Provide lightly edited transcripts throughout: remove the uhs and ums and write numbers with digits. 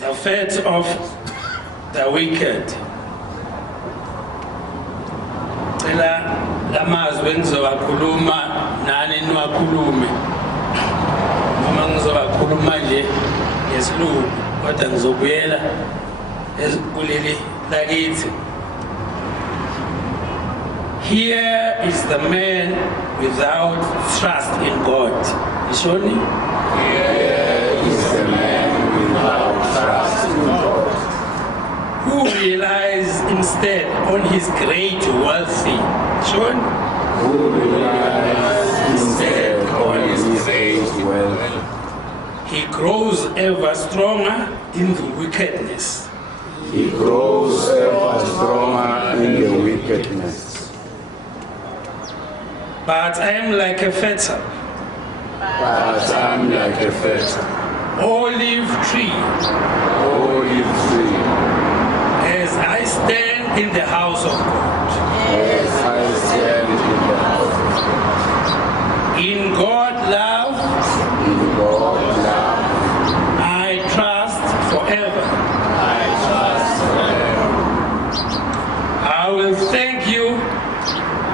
The fate of the wicked. Lamazwi engizowakhuluma nani niwakhulume noma ngizowakhuluma nje ngesiLungu kodwa ngizobuyela kuleli lakithi. Here is the man without trust in God. Ishoni? Here is the man without trust in God, who relies instead on his great wealthy. Ishoni? who relies instead on his great wealth. He grows ever stronger in the wickedness. He grows ever stronger in the wickedness. But I am like a fetter, But I'm like a fetter, olive tree, olive tree, as I stand in the house of God. as I stand in the house of God. In God love, In God love, I trust forever. I trust forever. I will thank you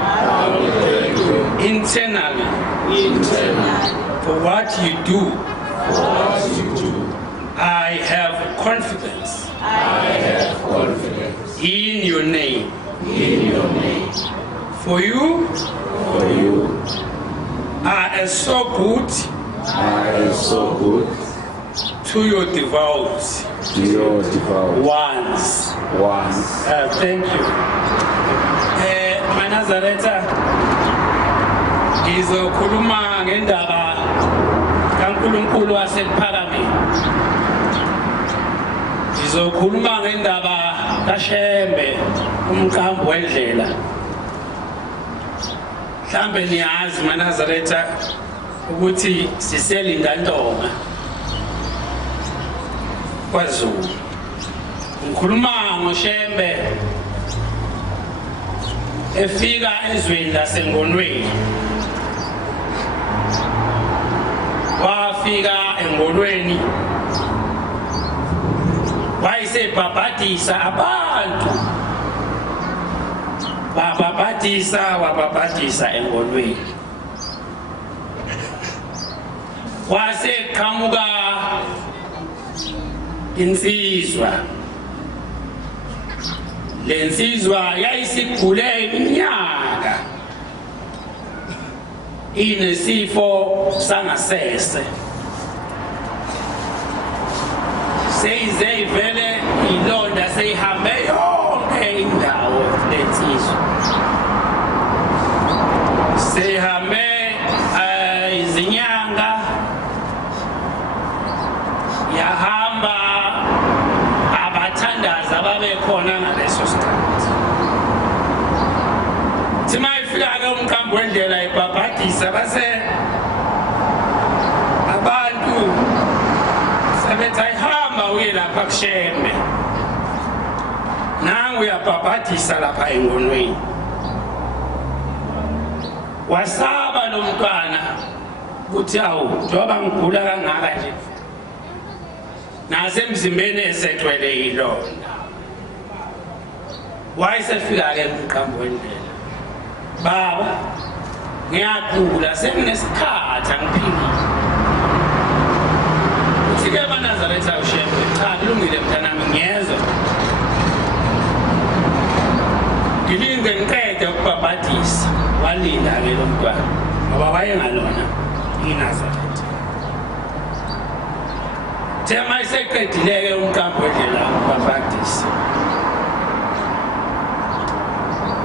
I will thank you internally internally for what you do. for what you do. I have confidence I have confidence in your name. in your name. For you For you are so good are so good to your devout to your devout ones. ones. Thank you. Manazareta, ngizokhuluma ngendaba kaNkulunkulu wasePhakameni. Ngizokhuluma ngendaba kaShembe, umqambi wendlela. Mhlambe niyazi Manazareta ukuthi siselingandonga kwaZulu. Ngikhuluma ngoShembe efika ezweni laseNgonweni. Wafika eNgonweni wayesebhabhadisa abantu, wabhabhadisa eNgonweni. Waseqhamuka insizwa. Le nsizwa yayisigule iminyaka inesifo sangasese seyize ivele ilonda seyihambe yonke indawo lensizwa seyihambe izinyanga yahamba abathandaza babekhona ngaleso sikhathi thima ifika-ke umkhambi wendlela ibhabhadisa base abantu sebethi ayihamba uye lapha kushembe nangu uyabhabhadisa lapha engonweni wasaba lo mntwana ukuthi awu njengoba ngigula kangaka nje nasemzimbeni esegcwele ilonda wayesefika-ke umqambi wendlela baba ngiyagula senginesikhathi angiphilile uthi-ke banazaretha ushembe cha kulungile mntanami ngiyezwa ngilinde ngiqede ukubhabhadisa walinda-ke lo mntwana ngoba wayengalona iNazaretha thema iseqedile-ke umqambi wendlela ukubhabhadisa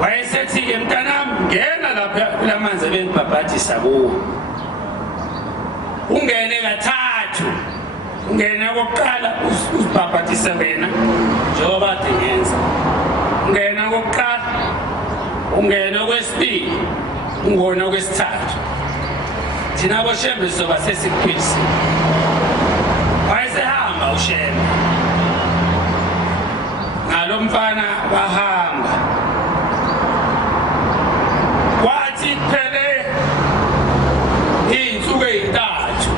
wayesethi-ke mntanami ngena lapha kulamanzi ebengibhabhadisa kuwo ungene kathathu ungene kokuqala uzibhabhadise wena njengoba kade ngenza ungena kokuqala ungena kwesibili ungona kwesithathu thina boshembe sizoba sesikuphilisa wayesehamba ushembe ngalo mfana bahamba kwathi kuphele iy'nsuku ey'ntathu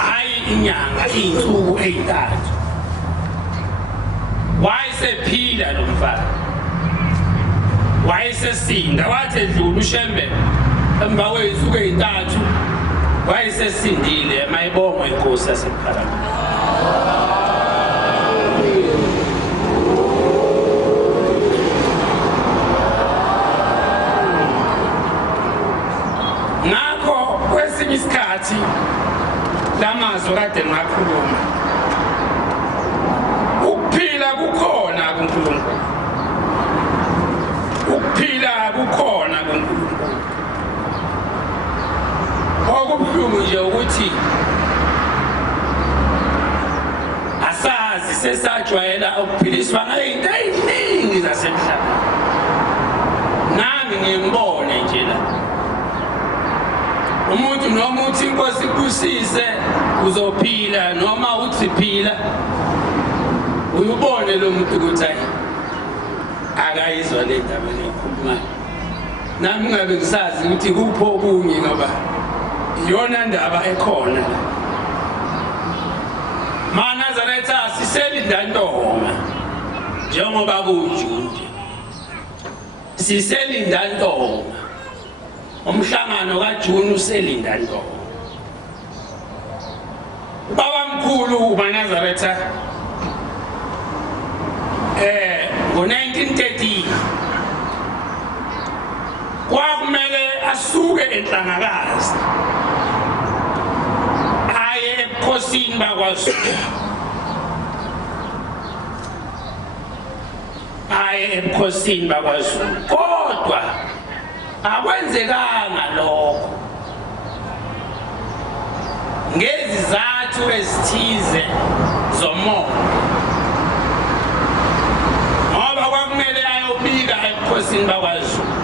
hhayi inyanga iy'nsuku ey'ntathu wayesephila lo mfana wayesesinda wathi edlula ushembe emva kwey'nsuku ey'ntathu wayesesindile mayibongwe inkosi yasePhalamende ngakho kwesinye isikhathi lamazwi kade ngakhuluma ukuphila kukhona kuNkulunkulu ukuphila kukhona kuNkulunkulu okubuhlungu nje ukuthi asazi sesajwayela ukuphiliswa ngey'nto ey'ningi zasemhlabeni nami ngimbone nje la umuntu noma uthi inkosi ibusise uzophila noma uthi phila uyubone lo muntu ukuthi hayi akayizwa le ndaba lekhulumayo nami ngabe ngisazi ukuthi kupho okunye ngoba iyona ndaba ekhona maNazaretha siselindantoma njengoba kuJuda siselindantoma umhlangano kaJuni uselindantoma ubabamkhulu uMaNazaretha ngo-1913 kwakumele asuke enhlangakazi aye ebukhosini bakwaZulu kodwa akwenzekanga lokho ngezizathu ezithize zomoya ngoba kwakumele ayobika ebukhosini bakwaZulu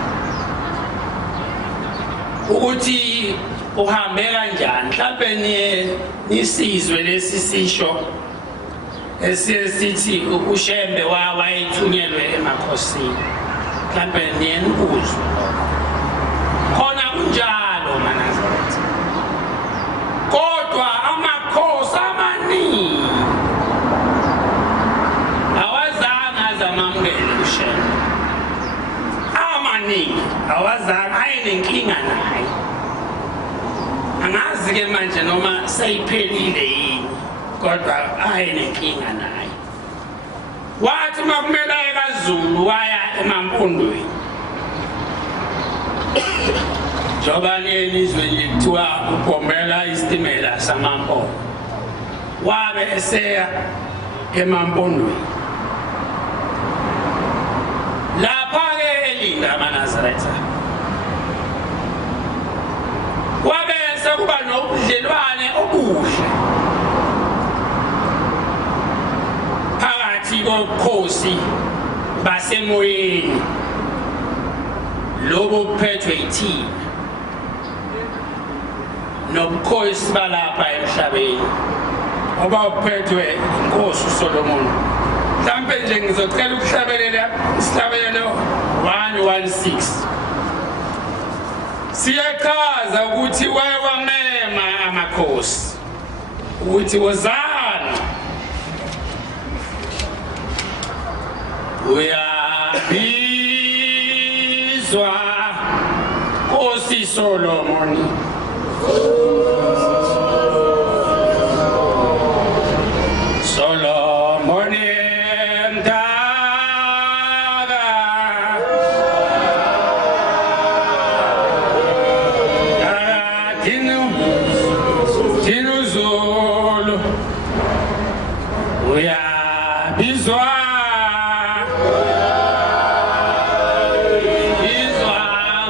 ukuthi uhambe kanjani mhlawumbe nisizwe lesi sisho esithi ushembe wayethunyelwe emakhosini mhlawumbe niyenukuzwe khona kunjalo maNazaretha kodwa amakhosi amaningi awazange azamamukele ushembe amaningi awazange ayenenkinga naye angazi-ke manje noma seyiphelile yini kodwa ayenenkinga naye wathi uma kumele aye kaZulu waya emampondweni Jobani elizwe lithiwa ugombela isitimela samampondwe wabe eseya emampondweni lapha-ke elinda amaNazaretha wabe sekuba nobudlelwane obuhle phakathi kokhosi basemoyeni lobo buphethwe yithina nobukhosi balapha emhlabeni oba uphethwe inkosi uSolomon. Mhlambe nje ngizocela ukuhlabelela isihlabelelo 116 siyachaza ukuthi wayewamema amakhosi ukuthi wozana uyabizwa Nkosi Solomon. Solomon mdala Dinu Zulu uyabizwa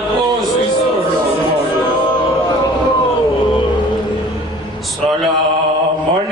Nkosi Solomon. Solomon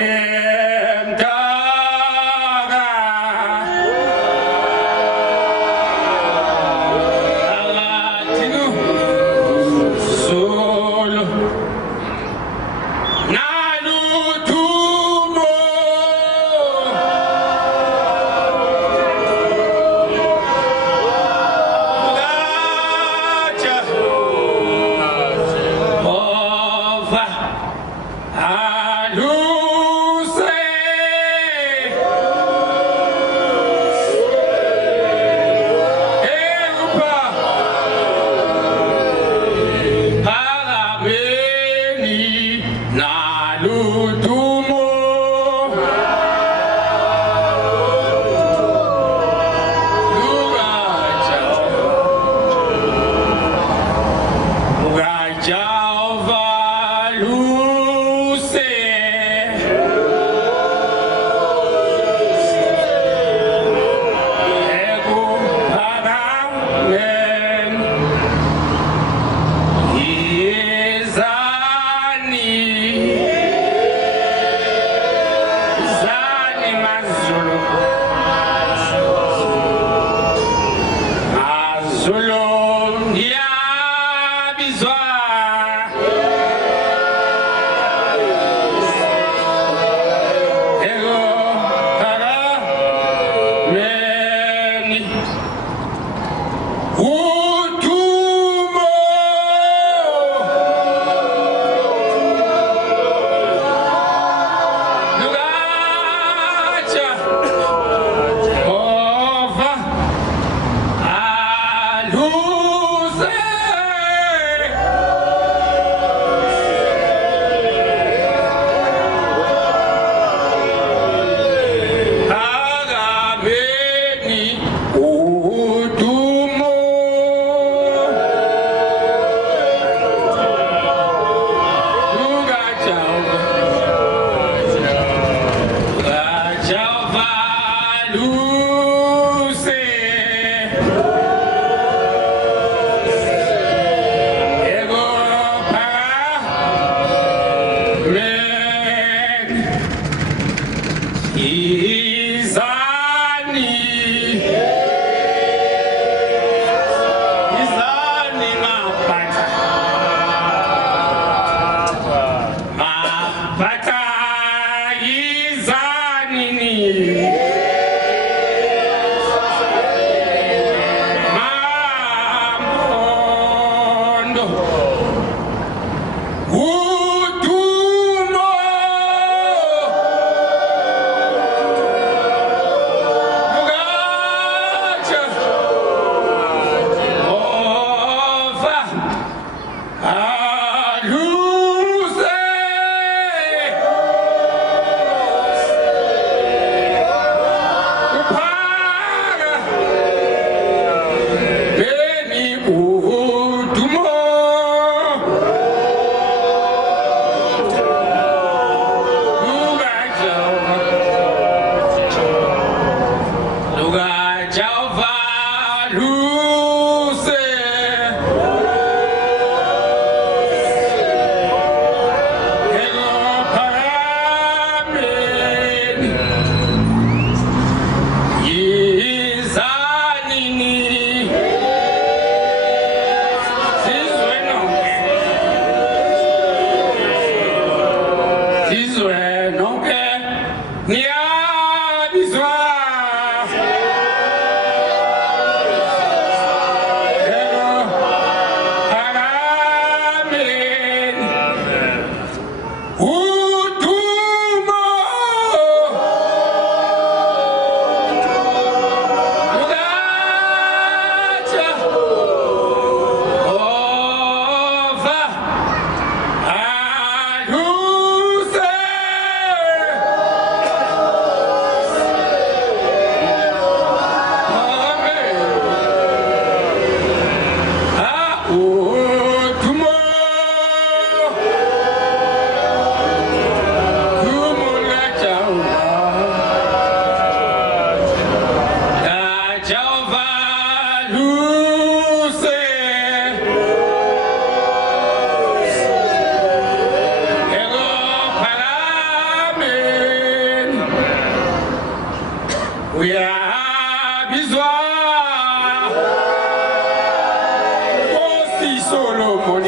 Solomon.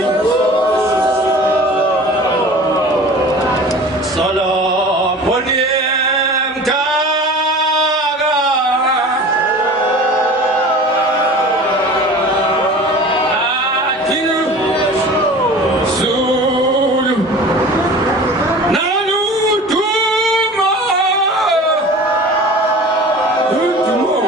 Solomon mdaka. Adinu Zulu. Naludumo. Udumo.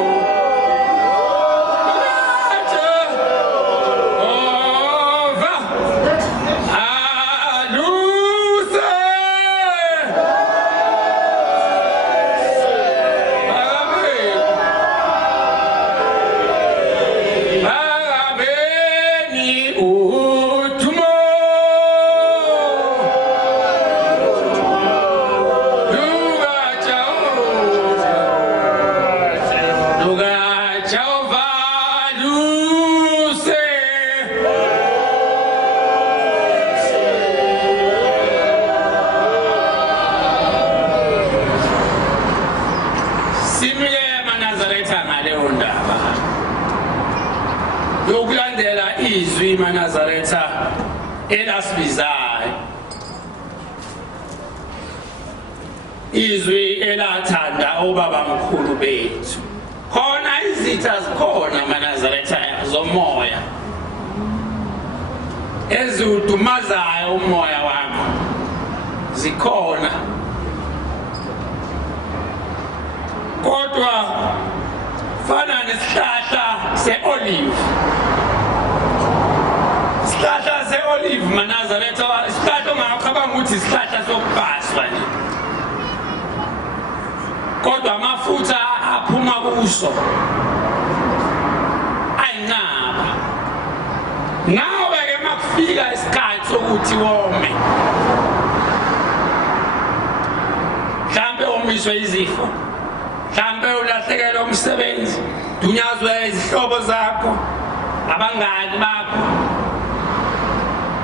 yokulandela izwi maNazaretha elasibizayo, izwi elathanda obaba mkhulu bethu. Khona izitha zikhona maNazaretha zomoya eziwudumazayo umoya wakho, zikhona. Kodwa fana nesihlahla se-olive, isihlahla se-olive maNazaretha, isihlahla ongacabanga ukuthi isihlahla sokubhaswa nje, kodwa amafutha aphuma kuso ayinqaba. Nawe-ke makufika isikhathi sokuthi wome, mhlambe womiswe izifo, mhlambe ulahlekelwe umsebenzi, dunyazwe izihlobo zakho, abangani bakho,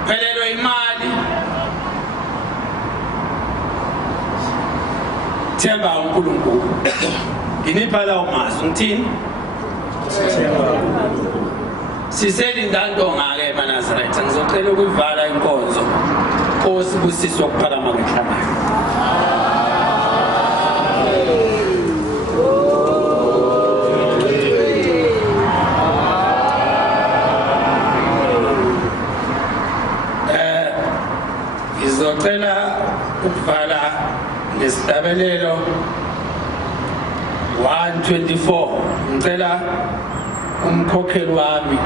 phelelwe imali, themba uNkulunkulu. Nginipha lawo mazwi ngithini? Siselindandonga-ke maNazaretha, ngizocela ukuyivala inkonzo. Nkosi busiswa ukuphakama kwenhlamayo. Ngizocela ukuvala nesitabelelo 124. Ngicela umkhokheli wami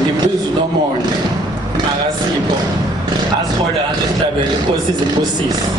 ngimbiza uNomonde Makasipho asihola nje isitabelelo, Nkosi izimbusisi.